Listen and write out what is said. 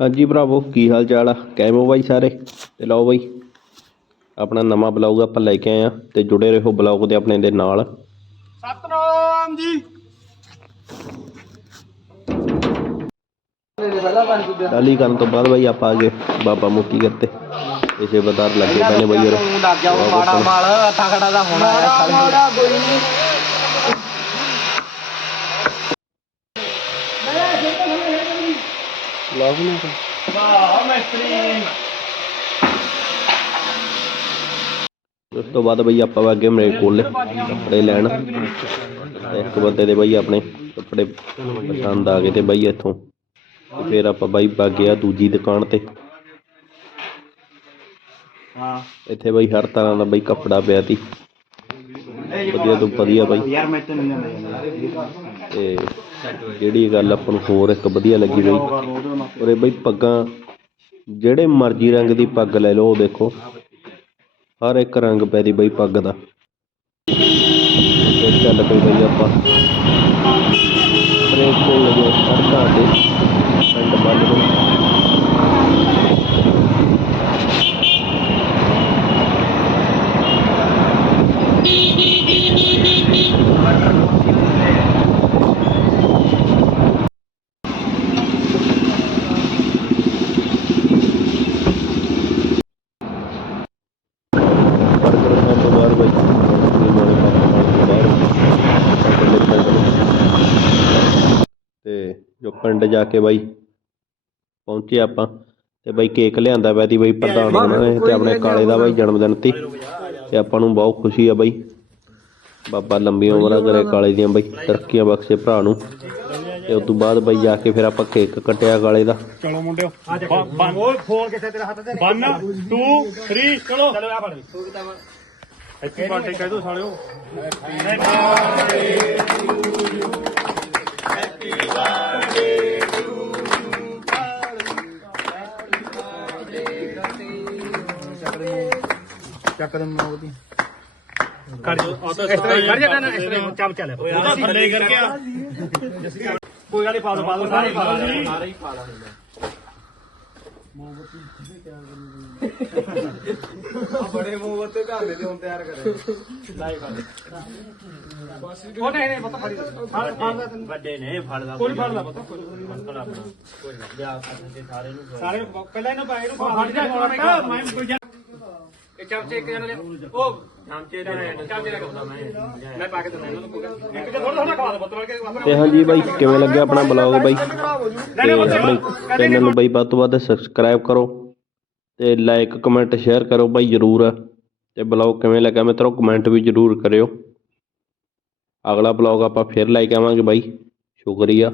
ਹਾਂਜੀ ਭਰਾਵੋ ਕੀ ਹਾਲ ਚਾਲ ਆ? ਕੈਮੋ ਬਾਈ ਸਾਰੇ? ਤੇ ਲਓ ਬਾਈ ਆਪਣਾ ਨਵਾਂ ਬਲੌਗ ਆਪਾਂ ਲੈ ਕੇ ਆਏ ਆ ਤੇ ਜੁੜੇ ਰਹੋ ਬਲੌਗ ਦੇ ਆਪਣੇ ਦੇ ਨਾਲ। ਸਤਨਾਮ ਜੀ! ਡਾਲੀ ਕਰਨ ਤੋਂ ਬਾਅਦ ਬਾਈ ਆਪਾਂ ਆ ਗਏ ਬਾਬਾ ਮੋਤੀ ਕਰਤੇ ਇਸੇ ਬਦਾਰ ਲੱਗੇ ਪਏ ਨੇ ਬਾਈ ਯਾਰ। ਲੱਗ ਗਿਆ ਮਾੜਾ ਮਾਲ ਤਗੜਾ ਦਾ ਹੋਣਾ ਹੈ ਕੋਈ ਨਹੀਂ ਵਾਹ ਮੈਸਤਰੀ। ਉਸ ਤੋਂ ਬਾਅਦ ਬਾਈ ਆਪਾਂ ਗਏ ਮੇਰੇ ਕੋਲੇ ਕੱਪੜੇ ਲੈਣ। ਤੇ ਇੱਕ ਬੰਦੇ ਦੇ ਬਾਈ ਆਪਣੇ ਕੱਪੜੇ ਪਸੰਦ ਆ ਗਏ ਤੇ ਬਾਈ ਇੱਥੋਂ। ਤੇ ਫਿਰ ਆਪਾਂ ਬਾਈ ਪਾ ਗਿਆ ਦੂਜੀ ਦੁਕਾਨ ਤੇ। ਹਾਂ। ਇੱਥੇ ਬਾਈ ਹਰ ਤਰ੍ਹਾਂ ਦਾ ਬਾਈ ਕੱਪੜਾ ਪਿਆ ਤੀ। ਵਧੀਆ ਤੋਂ ਵਧੀਆ ਬਾਈ। ਯਾਰ ਮੈਂ ਤੈਨੂੰ ਜਾਂਦਾ ਤੇ ਜਿਹੜੀ ਗੱਲ ਆਪਾਂ ਨੂੰ ਹੋਰ ਇੱਕ ਵਧੀਆ ਲੱਗੀ ਬਈ। ਉਰੇ ਬਈ ਪੱਗਾਂ ਜਿਹੜੇ ਮਰਜ਼ੀ ਰੰਗ ਦੀ ਪੱਗ ਲੈ ਲਓ ਉਹ ਦੇਖੋ। ਹਰ ਇੱਕ ਰੰਗ ਪੈ ਦੀ ਬਈ ਪੱਗ ਦਾ। ਚੱਲ ਪਈ ਬਈ ਆਪਾਂ ਬ੍ਰੇਕ ਕੋਲ ਲੱਗੇ ਸੜਕਾਂ ਤੇ ਪਿੰਡ ਬੰਦ ਨੂੰ ਬਰਗਰ ਖਾਣ ਤੋਂ ਬਾਅਦ ਬਈ। ਤੋਂ ਪਿੰਡ ਜੋ ਪਿੰਡ ਜਾ ਕੇ ਬਾਈ ਪਹੁੰਚੇ ਆਪਾਂ ਤੇ ਬਾਈ ਕੇਕ ਲਿਆਂਦਾ ਪਿਆ ਤੀ ਬਾਈ ਪ੍ਰਧਾਨ ਉਹਨਾਂ ਨੇ ਤੇ ਆਪਣੇ ਕਾਲੇ ਦਾ ਬਾਈ ਜਨਮ ਦਿਨ ਤੀ। ਤੇ ਆਪਾਂ ਨੂੰ ਬਹੁਤ ਖੁਸ਼ੀ ਆ ਬਾਈ। ਬਾਬਾ ਲੰਬੀਆਂ ਉਮਰਾਂ ਕਰੇ ਕਾਲੇ ਦੀਆਂ ਬਾਈ ਤਰੱਕੀਆਂ ਬਖਸ਼ੇ ਭਰਾ ਨੂੰ। ਤੇ ਉਸ ਤੋਂ ਬਾਅਦ ਬਾਈ ਜਾ ਕੇ ਫਿਰ ਆਪਾਂ ਕੇਕ ਕੱਟਿਆ ਕਾਲੇ ਦਾ। ਚਲੋ ਮੁੰਡਿਓ। ਬੰਨ ਓਏ ਫੋਨ ਕਿੱਥੇ ਤੇਰਾ ਹੱਥ ਤੇ? 1 2 3 ਚਲੋ। ਚਲੋ ਆ ਫੜ। ਇੱਥੇ ਬਾਟੇ ਕਹਿ ਦੋ ਸਾਲਿਓ। ਚੱਕ ਦੇ ਮੋਗ ਦੀ। ਕਰ ਜੋ ਇਸ ਤਰ੍ਹਾਂ ਕਰ ਜਾ ਨਾ ਇਸ ਤਰ੍ਹਾਂ ਚਮ ਚੱਲ ਉਹਦਾ ਥੱਲੇ ਕਰ ਗਿਆ ਕੋਈ ਗੱਲ ਨਹੀਂ ਪਾ ਦੋ ਪਾ ਦੋ ਸਾਰੇ ਪਾ ਦੋ ਸਾਰੇ ਹੀ ਪਾ ਦੋ ਬੜੇ ਮੋਹਬਤ ਘਰ ਦੇ ਹੁਣ ਤਿਆਰ ਕਰੇ। ਲਾਈਵ ਕਰ ਉਹ ਨਹੀਂ ਨਹੀਂ ਪਤਾ ਫੜੀ ਫੜ ਫੜਦਾ ਤੈਨੂੰ। ਵੱਡੇ ਨੇ ਫੜਦਾ ਕੋਈ ਫੜਦਾ ਪਤਾ ਕੋਈ ਫੜਦਾ ਆਪਣਾ। ਕੋਈ ਨਾ ਤੇ ਸਾਰੇ ਨੂੰ ਸਾਰੇ ਪਹਿਲਾਂ ਇਹਨੂੰ ਪਾ ਇਹਨੂੰ ਫੜ ਜਾ। ਮੈਂ ਕੋਈ ਜਾ ਇਹ ਚਮਚੇ ਇੱਕ ਜਣਾ ਉਹ ਚਮਚੇ ਦਾ ਚਮਚੇ ਦਾ ਕਰਦਾ ਮੈਂ ਮੈਂ ਪਾ ਕੇ ਦਿੰਦਾ ਇਹਨੂੰ ਕੋਈ ਇੱਕ ਥੋੜਾ ਥੋੜਾ ਖਵਾ ਦੇ ਪੁੱਤ ਵੜ ਕੇ ਤੇ ਹਾਂਜੀ ਬਾਈ ਕਿਵੇਂ ਲੱਗਿਆ ਆਪਣਾ ਬਲੌਗ ਬਾਈ? ਤੇ ਆਪਣੇ ਚੈਨਲ ਨੂੰ ਬਾਈ ਵੱਧ ਤੋਂ ਵੱਧ ਸਬਸਕ੍ਰਾਈਬ ਕਰੋ ਤੇ ਲਾਈਕ ਕਮੈਂਟ ਸ਼ੇਅਰ ਕਰੋ ਬਾਈ ਜਰੂਰ। ਤੇ ਬਲੌਗ ਕਿਵੇਂ ਲੱਗਾ ਮਿੱਤਰੋ ਕਮੈਂਟ ਵੀ ਜਰੂਰ ਕਰਿਓ। ਅਗਲਾ ਬਲੌਗ ਆਪਾਂ ਫਿਰ ਲੈ ਕੇ ਆਵਾਂਗੇ ਬਾਈ। ਸ਼ੁਕਰੀਆ।